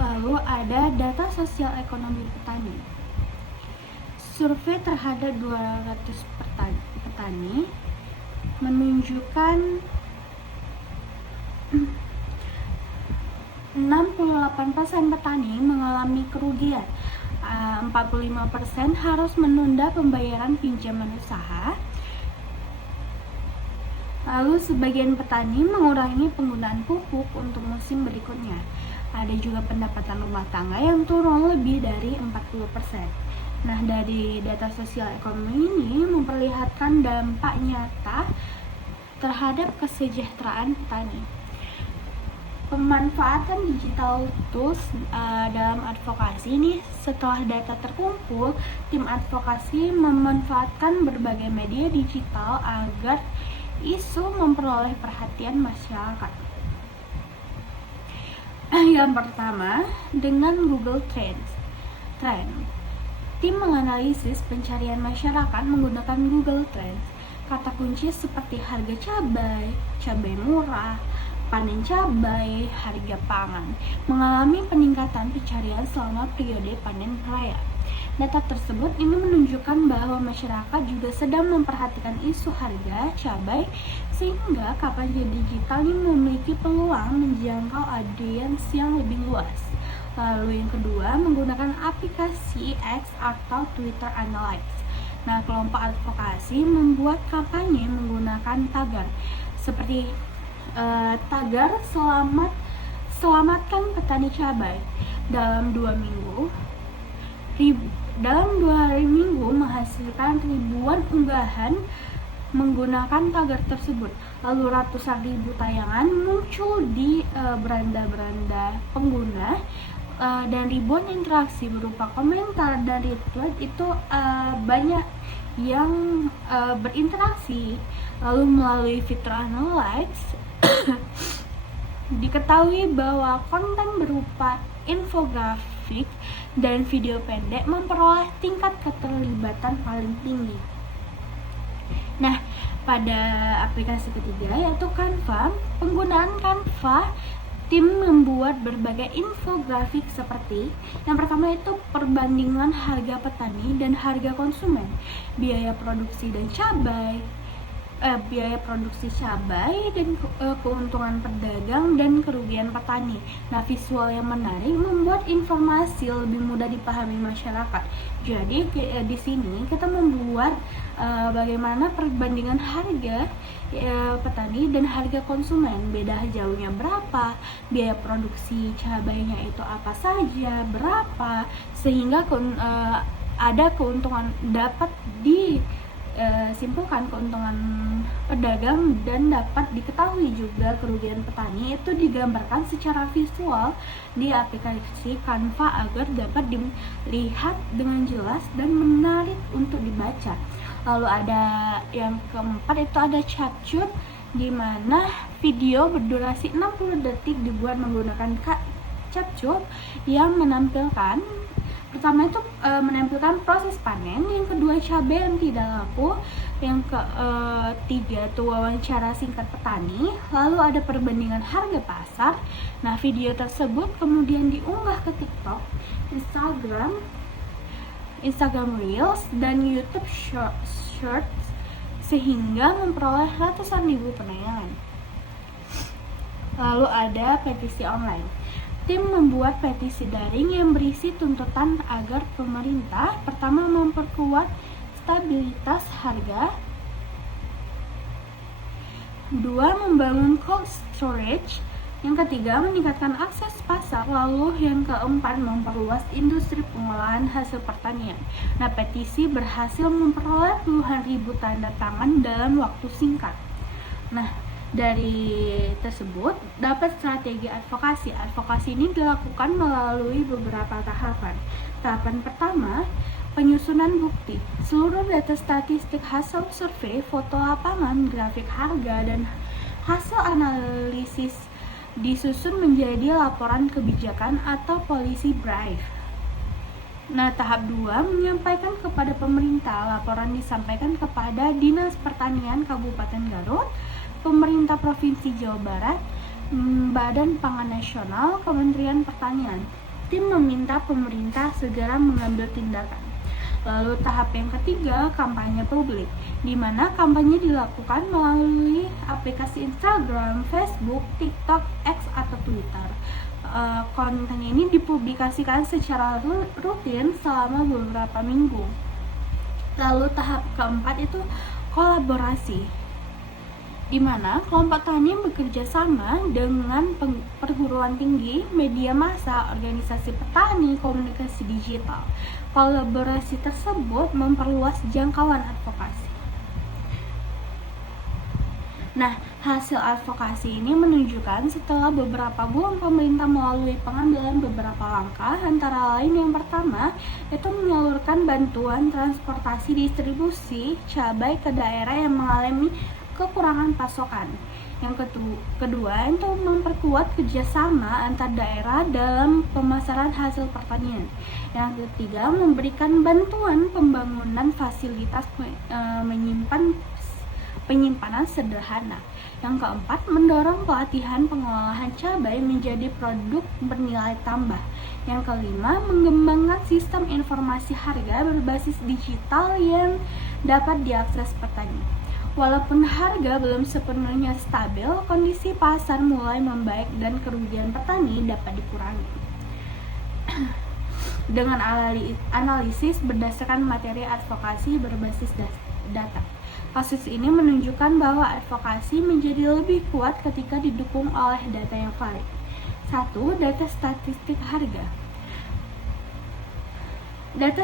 Lalu ada data sosial ekonomi petani. Survei terhadap 200 petani menunjukkan 68% petani mengalami kerugian, 45% harus menunda pembayaran pinjaman usaha. Lalu sebagian petani mengurangi penggunaan pupuk untuk musim berikutnya. Ada juga pendapatan rumah tangga yang turun lebih dari 40%. Nah, dari data sosial ekonomi ini memperlihatkan dampak nyata terhadap kesejahteraan petani. Pemanfaatan digital tools dalam advokasi ini, setelah data terkumpul, tim advokasi memanfaatkan berbagai media digital agar isu memperoleh perhatian masyarakat. Yang pertama, dengan Google Trends. Tim menganalisis pencarian masyarakat menggunakan Google Trends. Kata kunci seperti harga cabai, cabai murah, panen cabai, harga pangan mengalami peningkatan pencarian selama periode panen raya. Data tersebut ini menunjukkan bahwa masyarakat juga sedang memperhatikan isu harga cabai, sehingga KPJ Digital ini memiliki peluang menjangkau audiens yang lebih luas. Lalu yang kedua, menggunakan aplikasi X atau Twitter Analytics. Nah, kelompok advokasi membuat kampanye menggunakan tagar seperti tagar selamatkan petani cabai dalam 2 hari minggu menghasilkan ribuan unggahan menggunakan tagar tersebut. Lalu ratusan ribu tayangan muncul di beranda-beranda pengguna dan ribuan interaksi berupa komentar dan retweet. Itu banyak yang berinteraksi. Lalu melalui fitur Analytics diketahui bahwa konten berupa infografik dan video pendek memperoleh tingkat keterlibatan paling tinggi. Nah, pada aplikasi ketiga yaitu Canva, penggunaan Canva, tim membuat berbagai infografik seperti yang pertama itu perbandingan harga petani dan harga konsumen, biaya produksi cabai dan keuntungan pedagang dan kerugian petani. Nah, visual yang menarik membuat informasi lebih mudah dipahami masyarakat. Jadi di sini kita membuat bagaimana perbandingan harga petani dan harga konsumen, beda jauhnya berapa, biaya produksi cabainya itu apa saja, berapa, sehingga ada keuntungan dapat simpulkan keuntungan pedagang dan dapat diketahui juga kerugian petani. Itu digambarkan secara visual di aplikasi Canva agar dapat dilihat dengan jelas dan menarik untuk dibaca. Lalu ada yang keempat itu ada CapCut, di mana video berdurasi 60 detik dibuat menggunakan CapCut yang menampilkan pertama itu menampilkan proses panen, yang kedua cabai yang tidak laku, yang ketiga itu wawancara singkat petani, lalu ada perbandingan harga pasar. Nah, video tersebut kemudian diunggah ke TikTok, Instagram Reels dan YouTube Shorts sehingga memperoleh ratusan ribu penayangan. Lalu ada petisi online. Tim membuat petisi daring yang berisi tuntutan agar pemerintah pertama memperkuat stabilitas harga, 2. membangun cold storage, yang ketiga meningkatkan akses pasar, lalu yang keempat memperluas industri pengolahan hasil pertanian. Nah, petisi berhasil memperoleh puluhan ribu tanda tangan dalam waktu singkat. Nah, dari tersebut dapat strategi advokasi. Advokasi ini dilakukan melalui beberapa tahapan. Tahapan pertama, penyusunan bukti. Seluruh data statistik hasil survei, foto lapangan, grafik harga, dan hasil analisis disusun menjadi laporan kebijakan atau policy brief. Nah, tahap 2, menyampaikan kepada pemerintah. Laporan disampaikan kepada Dinas Pertanian Kabupaten Garut, Pemerintah Provinsi Jawa Barat, Badan Pangan Nasional, Kementerian Pertanian. Tim meminta pemerintah segera mengambil tindakan. Lalu tahap yang ketiga, kampanye publik, di mana kampanye dilakukan melalui aplikasi Instagram, Facebook, TikTok, X atau Twitter. Konten ini dipublikasikan secara rutin selama beberapa minggu. Lalu tahap keempat itu kolaborasi, di mana kelompok tani bekerja sama dengan perguruan tinggi, media massa, organisasi petani, komunikasi digital. Kolaborasi tersebut memperluas jangkauan advokasi. Nah, hasil advokasi ini menunjukkan setelah beberapa bulan pemerintah melalui pengambilan beberapa langkah, antara lain yang pertama itu menyalurkan bantuan transportasi distribusi cabai ke daerah yang mengalami kekurangan pasokan. Yang kedua itu memperkuat kerjasama antar daerah dalam pemasaran hasil pertanian. Yang ketiga, memberikan bantuan pembangunan fasilitas penyimpanan sederhana. Yang keempat, mendorong pelatihan pengolahan cabai menjadi produk bernilai tambah. Yang kelima, mengembangkan sistem informasi harga berbasis digital yang dapat diakses petani. Walaupun harga belum sepenuhnya stabil, kondisi pasar mulai membaik dan kerugian petani dapat dikurangi. Dengan analisis berdasarkan materi advokasi berbasis data. Kasus ini menunjukkan bahwa advokasi menjadi lebih kuat ketika didukung oleh data yang valid. 1. Data statistik harga. Data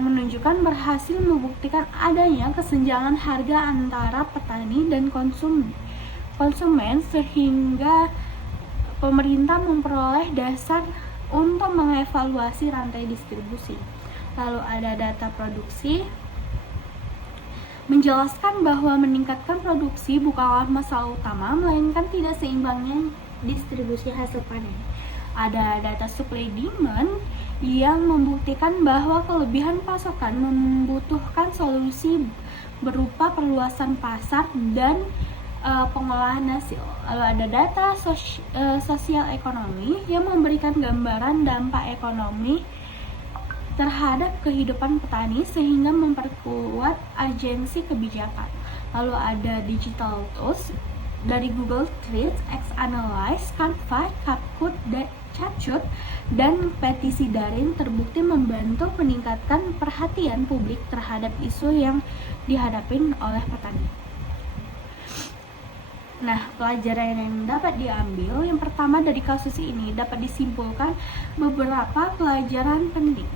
menunjukkan berhasil membuktikan adanya kesenjangan harga antara petani dan konsumen sehingga pemerintah memperoleh dasar untuk mengevaluasi rantai distribusi. Lalu ada data produksi, menjelaskan bahwa meningkatkan produksi bukanlah masalah utama, melainkan tidak seimbangnya distribusi hasil panen. Ada data supply demand yang membuktikan bahwa kelebihan pasokan membutuhkan solusi berupa perluasan pasar dan pengolahan hasil. Lalu ada data sosial ekonomi yang memberikan gambaran dampak ekonomi terhadap kehidupan petani sehingga memperkuat agensi kebijakan. Lalu ada digital tools dari Google Trends, X-Analyze, Canva, CapCut, CapCut, dan petisi daring terbukti membantu meningkatkan perhatian publik terhadap isu yang dihadapin oleh petani. Nah, pelajaran yang dapat diambil yang pertama dari kasus ini dapat disimpulkan beberapa pelajaran penting.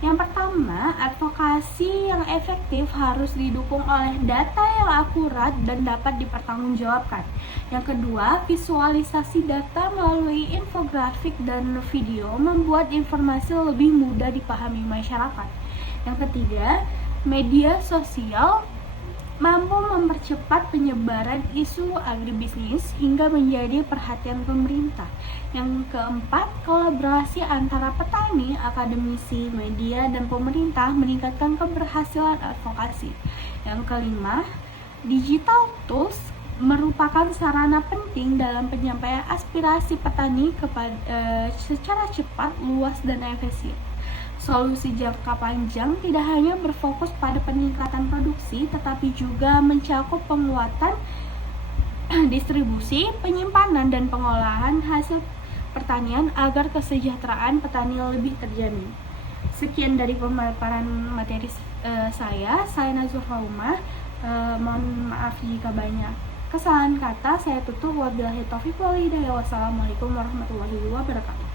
Yang pertama, advokasi yang efektif harus didukung oleh data yang akurat dan dapat dipertanggungjawabkan. Yang kedua, visualisasi data melalui infografik dan video membuat informasi lebih mudah dipahami masyarakat. Yang ketiga, media sosial mampu mempercepat penyebaran isu agribisnis hingga menjadi perhatian pemerintah. Yang keempat, kolaborasi antara petani, akademisi, media, dan pemerintah meningkatkan keberhasilan advokasi. Yang kelima, digital tools merupakan sarana penting dalam penyampaian aspirasi petani secara cepat, luas, dan efisien. Solusi jangka panjang tidak hanya berfokus pada peningkatan produksi, tetapi juga mencakup penguatan distribusi, penyimpanan, dan pengolahan hasil pertanian agar kesejahteraan petani lebih terjamin. Sekian dari pemaparan materi saya Nazur Faumah. Mohon maaf jika banyak kesalahan kata. Saya tutup. Wabillahi taufiq wal hidayah. Wassalamualaikum warahmatullahi wabarakatuh.